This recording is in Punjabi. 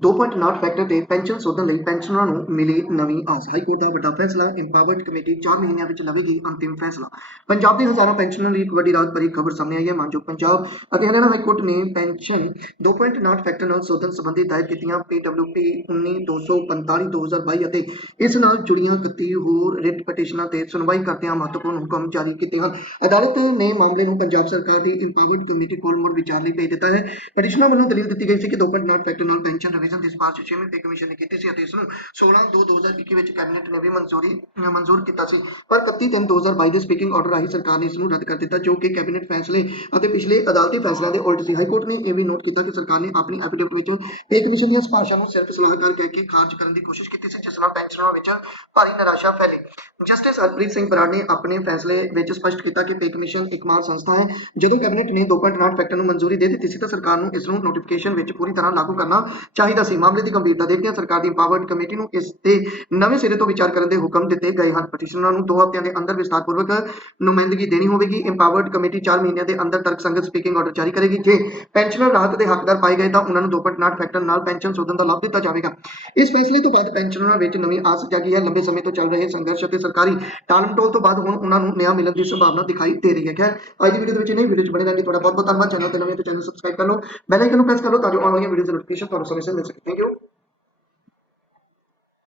2.9 ਫੈਕਟਰ ਤੇ ਪੈਨਸ਼ਨ ਸੋਧਣ ਲਈ ਪੈਨਸ਼ਨਰਾਂ ਨੂੰ ਮਿਲੀ ਨਵੀਂ ਆਸ। ਹਾਈ ਕੋਰਟ ਦਾ ਵੱਡਾ ਫੈਸਲਾ ਇੰਪਾਵਰਡ ਕਮੇਟੀ 4 ਮਹੀਨਿਆਂ ਵਿੱਚ ਲਵੇਗੀ ਅੰਤਿਮ ਫੈਸਲਾ। ਪੰਜਾਬ ਦੇ ਹਜ਼ਾਰਾਂ ਪੈਨਸ਼ਨਰਾਂ ਲਈ ਇੱਕ ਵੱਡੀ ਰਾਹਤ ਭਰੀ ਖਬਰ ਸਾਹਮਣੇ ਆਈ ਹੈ। ਮਾਨਯੋਗ ਪੰਜਾਬ ਅਤੇ ਹਰਿਆਣਾ ਹਾਈ ਕੋਰਟ ਨੇ ਪੈਨਸ਼ਨ 2.9 ਫੈਕਟਰ ਨਾਲ ਸੋਧਣ ਸੰਬੰਧੀ ਦਾਇਰ ਕੀਤੀਆਂ PWP 19/245/2022 ਅਤੇ ਇਸ ਨਾਲ ਜੁੜੀਆਂ 31 ਹੋਰ ਰਿਟ ਪਟੀਸ਼ਨਾਂ ਤੇ ਸੁਣਵਾਈ ਕਰਦਿਆਂ ਮਹੱਤਵਪੂਰਨ ਹੁਕਮ ਜਾਰੀ ਕੀਤੇ ਹਨ। ਅਦਾਲਤ ਨੇ ਮਾਮਲੇ ਨੂੰ ਪੰਜਾਬ ਸਰਕਾਰ ਦੀ ਇੰਪਾਵਰਡ ਕਮੇਟੀ ਕੋਲ ਮੁੜ ਵਿਚਾਰ ਲਈ ਭੇਜ ਦਿੱਤਾ ਹੈ। ਪਟੀਸ਼ਨਾਂ ਵੱਲੋਂ ਦਲੀਲ ਦਿੱਤੀ ਗਈ ਸੀ ਕਿ 2.9 ਫੈਕਟਰ ਨਾਲ ਪੈਨਸ਼ਨ ਰਿਵੀਜ਼ਨ ਦੀ ਸਿਫਾਰਿਸ਼ 6ਵੇਂ ਪੇ ਕਮਿਸ਼ਨ ਨੇ ਕੀਤੀ ਸੀ ਅਤੇ ਇਸ ਨੂੰ 16/2/2021 ਵਿੱਚ ਕੈਬਨਿਟ ਨੇ ਵੀ ਮਨਜ਼ੂਰੀ, ਮਨਜ਼ੂਰ ਕੀਤਾ ਸੀ। ਪਰ 31/3/2022 ਦੇ ਸਪੀਕਿੰਗ ਆਰਡਰ ਰਾਹੀਂ ਸਰਕਾਰ ਨੇ ਇਸ ਨੂੰ ਰੱਦ ਕਰ ਦਿੱਤਾ, ਜੋ ਕਿ ਕੈਬਨਿਟ ਫੈਸਲੇ ਅਤੇ ਪਿਛਲੇ ਅਦਾਲਤੀ ਫੈਸਲਿਆਂ ਦੇ ਉਲਟ ਸੀ। ਹਾਈ ਕੋਰਟ ਨੇ ਇਹ ਵੀ ਨੋਟ ਕੀਤਾ ਕਿ ਸਰਕਾਰ ਨੇ ਆਪਣੀ ਐਫੀਡੇਵਿਟ ਵਿੱਚ ਪੇ ਕਮਿਸ਼ਨ ਦੀਆਂ ਸਿਫਾਰਸ਼ਾਂ ਨੂੰ ਸਿਰਫ ਸਲਾਹਕਾਰ ਕਹਿ ਕੇ ਖਾਰਜ ਕਰਨ ਦੀ ਕੋਸ਼ਿਸ਼ ਕੀਤੀ ਸੀ, ਜਿਸ ਨਾਲ ਪੈਨਸ਼ਨਰਾਂ ਵਿੱਚ ਭਾਰੀ ਨਿਰਾਸ਼ਾ ਫੈਲੀ। ਜਸਟਿਸ ਹਰਪ੍ਰੀਤ ਸਿੰਘ ਬਰਾੜ ਨੇ ਆਪਣੇ ਫੈਸਲੇ ਵਿੱਚ ਸਪਸ਼ਟ ਕੀਤਾ ਕਿ ਪੇ ਕਮਿਸ਼ਨ ਇੱਕ ਮਾਲ ਸੰਸਥਾ ਹੈ। ਜਦੋਂ ਕੈਬਨਿਟ ਨੇ 2.9 ਫੈਕਟਰ ਨੂੰ ਮਨਜ਼ੂਰੀ ਦੇ ਦਿੱਤੀ ਸੀ ਤਾਂ ਸਰਕਾਰ ਨੂੰ ਇਸ ਨੂੰ ਨੋਟੀਫਿਕੇਸ਼ਨ ਵਿੱਚ ਪੂਰੀ ਤਰ੍ਹਾਂ ਲਾਗੂ ਕਰਨਾ ਚਾਹੀਦਾ ਸੀ ਮਾਮਲੇ ਦੀ ਗੰਭੀਰਤਾ ਦੇਖਦਿਆਂ ਸਰਕਾਰ ਦੀ ਇੰਪਾਵਰਡ ਕਮੇਟੀ ਨੂੰ ਇਸ ਤੇ ਨਵੇਂ ਸਿਰੇ ਤੋਂ ਵਿਚਾਰ ਕਰਨ ਦੇ ਹੁਕਮ ਦਿੱਤੇ ਗਏ ਹਨ। ਪਟੀਸ਼ਨਰਾਂ ਨੂੰ 2 ਹਫ਼ਤਿਆਂ ਦੇ ਅੰਦਰ ਵਿਸਤਾਰਪੂਰਵਕ ਨੁਮਾਇੰਦਗੀ ਦੇਣੀ ਹੋਵੇਗੀ। ਇੰਪਾਵਰਡ ਕਮੇਟੀ 4 ਮਹੀਨਿਆਂ ਦੇ ਅੰਦਰ ਤਰਕਸੰਗਤ ਸਪੀਕਿੰਗ ਆਰਡਰ ਜਾਰੀ ਕਰੇਗੀ। ਜੇ ਪੈਨਸ਼ਨਰ ਰਾਹਤ ਦੇ ਹੱਕਦਾਰ ਪਾਏ ਗਏ ਤਾਂ ਉਹਨਾਂ ਨੂੰ 2.9 ਫੈਕਟਰ ਨਾਲ ਪੈਨਸ਼ਨ ਸੋਧਣ ਦਾ ਲਾਭ ਦਿੱਤਾ ਜਾਵੇਗਾ। ਇਸ ਫੈਸਲੇ ਤੋਂ ਬਾਅਦ ਪੈਨਸ਼ਨਰਾਂ ਵਿੱਚ ਨਵੀਂ ਆਸ ਜਾਗੀ ਹੈ ਲੰਬੇ ਸਮੇਂ ਤੋਂ ਚੱਲ ਰਹੇ ਸੰਘਰਸ਼ ਅਤੇ ਸਰਕਾਰੀ ਟਾਲਮਟੋਲ ਤੋਂ ਬਾਅਦ ਹੁਣ ਉਹਨਾਂ ਨੂੰ ਨਿਆਂ ਮਿਲਣ ਦੀ ਸੰਭਾਵਨਾ ਦਿਖਾਈ ਦੇ ਰਹੀ ਹੈ। ਖੈਰ, ਅੱਜ ਦੀ ਵੀਡੀਓ ਦੇ ਵਿੱਚ ਨਹੀਂ ਵੀਡੀਓ ਚ ਬਣੇ ਰਹਿਣ ਤੁਹਾਡਾ ਬਹੁਤ ਬਹੁਤ ਧੰਨਵਾਦ। ਚੈਨਲ ਤੇ ਨਵੇਂ ਤੇ ਚੈਨਲ ਸਬਸਕ੍ਰਾਈਬ ਕਰ ਲਓ। ਬੈਲ ਆਈਕਨ ਨੂੰ ਪ੍ਰੈਸ ਕਰ ਲਓ ਤਾਂ ਜੋ ਆਉਣ ਵਾਲੀਆਂ ਵੀਡੀਓਜ਼ ਦੀ ਨੋਟੀਫਿਕੇਸ਼ਨ ਤੁਹਾਨੂੰ ਸਮੇਂ ਸਿਰ ਮਿਲ ਸਕੇ। Thank you